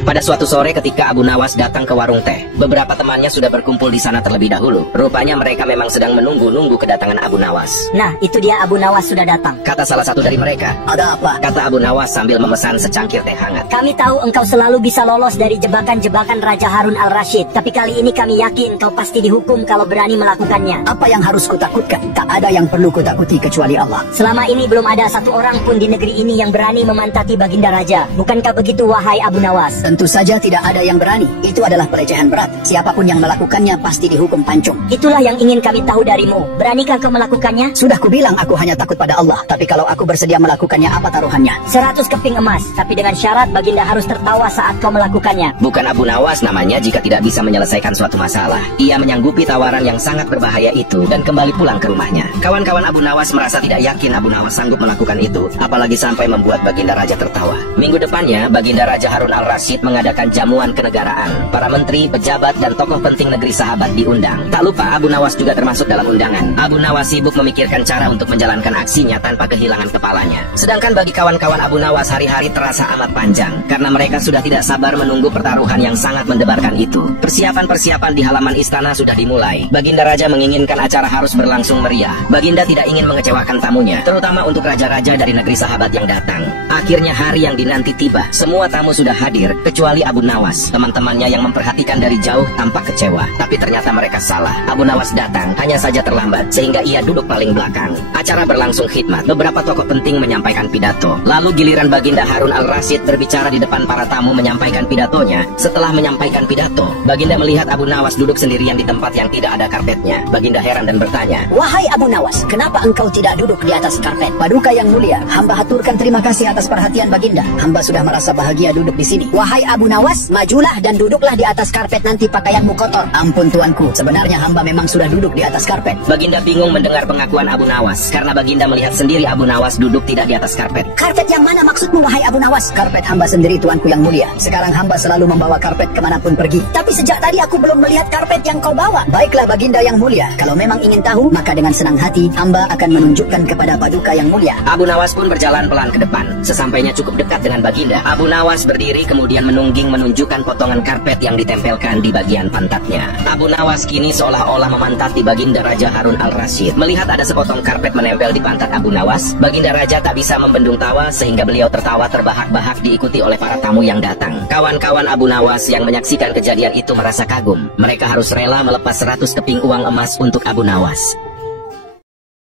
Pada suatu sore ketika Abu Nawas datang ke warung teh, beberapa temannya sudah berkumpul di sana terlebih dahulu. Rupanya mereka memang sedang menunggu-nunggu kedatangan Abu Nawas. Nah, itu dia Abu Nawas sudah datang. Kata salah satu dari mereka. Ada apa? Kata Abu Nawas sambil memesan secangkir teh hangat. Kami tahu engkau selalu bisa lolos dari jebakan-jebakan Raja Harun al-Rasyid. Tapi kali ini kami yakin kau pasti dihukum kalau berani melakukannya. Apa yang harus kutakutkan? Tak ada yang perlu kutakuti kecuali Allah. Selama ini belum ada satu orang pun di negeri ini yang berani memantati Baginda Raja. Bukankah begitu, wahai Abu Nawas? Tentu saja tidak ada yang berani. Itu adalah pelecehan berat. Siapapun yang melakukannya pasti dihukum pancung. Itulah yang ingin kami tahu darimu. Beranikah kau melakukannya? Sudah kubilang aku hanya takut pada Allah. Tapi kalau aku bersedia melakukannya, apa taruhannya? 100 keping emas. Tapi dengan syarat Baginda harus tertawa saat kau melakukannya. Bukan Abu Nawas namanya jika tidak bisa menyelesaikan suatu masalah. Ia menyanggupi tawaran yang sangat berbahaya itu dan kembali pulang ke rumahnya. Kawan-kawan Abu Nawas merasa tidak yakin Abu Nawas sanggup melakukan itu, apalagi sampai membuat Baginda Raja tertawa. Minggu depannya, Baginda Raja Harun al-Rasyid mengadakan jamuan kenegaraan. Para menteri, pejabat, dan tokoh penting negeri sahabat diundang. Tak lupa Abu Nawas juga termasuk dalam undangan. Abu Nawas sibuk memikirkan cara untuk menjalankan aksinya tanpa kehilangan kepalanya. Sedangkan bagi kawan-kawan Abu Nawas, hari-hari terasa amat panjang karena mereka sudah tidak sabar menunggu pertaruhan yang sangat mendebarkan itu. Persiapan-persiapan di halaman istana sudah dimulai. Baginda Raja menginginkan acara harus berlangsung meriah. Baginda tidak ingin mengecewakan tamunya, terutama untuk raja-raja dari negeri sahabat yang datang. Akhirnya hari yang dinanti tiba. Semua tamu sudah hadir, kecuali Abu Nawas. Teman-temannya yang memperhatikan dari jauh tampak kecewa. Tapi ternyata mereka salah. Abu Nawas datang, hanya saja terlambat, sehingga ia duduk paling belakang. Acara berlangsung khidmat. Beberapa tokoh penting menyampaikan pidato. Lalu giliran Baginda Harun al-Rasyid berbicara di depan para tamu menyampaikan pidatonya. Setelah menyampaikan pidato, Baginda melihat Abu Nawas duduk sendirian di tempat yang tidak ada karpetnya. Baginda heran dan bertanya, "Wahai Abu Nawas, kenapa engkau tidak duduk di atas karpet?" "Paduka yang mulia, hamba haturkan terima kasih atas perhatian Baginda. Hamba sudah merasa bahagia duduk di sini." "Wahai Abu Nawas, majulah dan duduklah di atas karpet, nanti pakaianmu kotor." "Ampun tuanku, sebenarnya hamba memang sudah duduk di atas karpet." Baginda bingung mendengar pengakuan Abu Nawas karena Baginda melihat sendiri Abu Nawas duduk tidak di atas karpet. "Karpet yang mana maksudmu, wahai Abu Nawas?" "Karpet hamba sendiri, tuanku yang mulia. Sekarang hamba selalu membawa karpet kemanapun pergi." "Tapi sejak tadi aku belum melihat karpet yang kau bawa." "Baiklah Baginda yang mulia, kalau memang ingin tahu, maka dengan senang hati hamba akan menunjukkan kepada Paduka yang mulia." Abu Nawas pun berjalan pelan ke depan. Sesampainya cukup dekat dengan Baginda, Abu Nawas berdiri kemudian menungging menunjukkan potongan karpet yang ditempelkan di bagian pantatnya. Abu Nawas kini seolah-olah memantati Baginda Raja Harun al-Rasyid. Melihat ada sepotong karpet menempel di pantat Abu Nawas, Baginda Raja tak bisa membendung tawa sehingga beliau tertawa terbahak-bahak diikuti oleh para tamu yang datang. Kawan-kawan Abu Nawas yang menyaksikan kejadian itu merasa kagum. Mereka harus rela melepas 100 keping uang emas untuk Abu Nawas.